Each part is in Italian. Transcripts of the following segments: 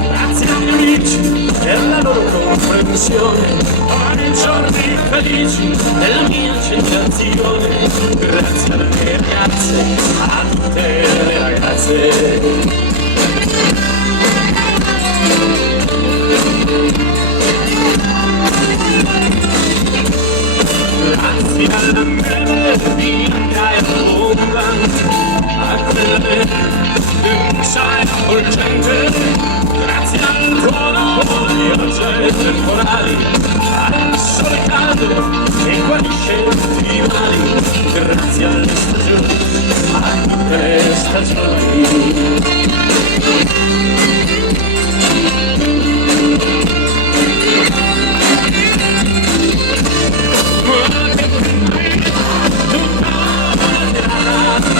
Grazie agli amici per la loro comprensione, domani giorni felici della mia generazione. Grazie alle mie ragazze, a tutte le ragazze. Grazie alla melodia e bomba, a quelle sai avvolgente, grazie al tuono di oggi temporali, al sole caldo che guarisce tutti i mali, grazie alle stagioni, a tutte le stagioni.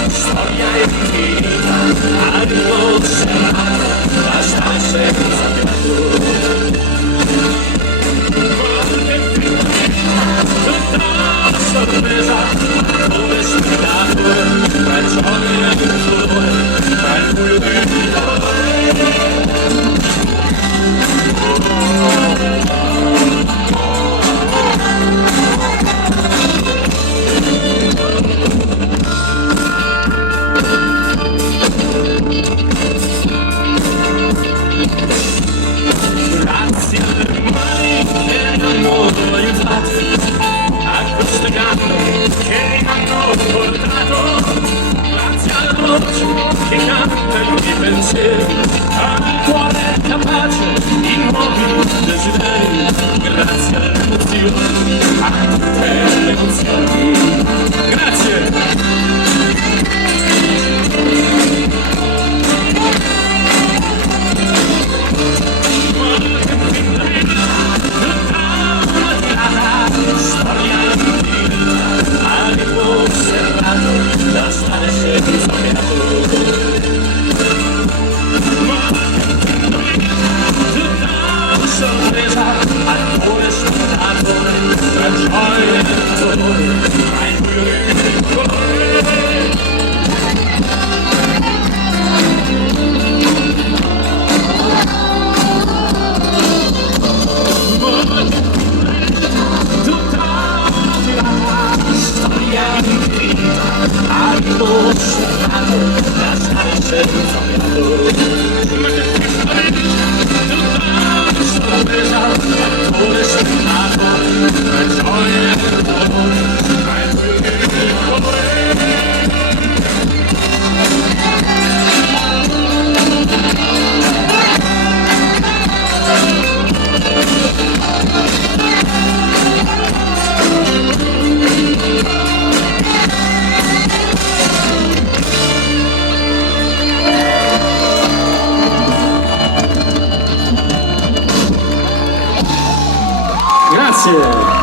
Storia infinita, arrivo serrato, da stare senza pianto. Tutta la sorpresa, dove spiegato, ragione e il sudore, tra il buio e il dolore. Grazie alle mani che mi hanno aiutato, a queste gambe che mi hanno portato, grazie alla voce che canta i miei pensieri, al cuore capace di nuovi desideri, grazie alle emozioni, a tutte le emozioni. Grazie! Storia infinita, arrivo serrato, da stare senza fiato. Tutta la sorpresa, al cuore sfondato, tra gioia e dolore, tra il buio e il colore. Arrivo serrato, da stare senza fiato. Tutta la sorpresa, l'attore sfumato, tra gioia e dolore, tra il buio e il colore. Grazie.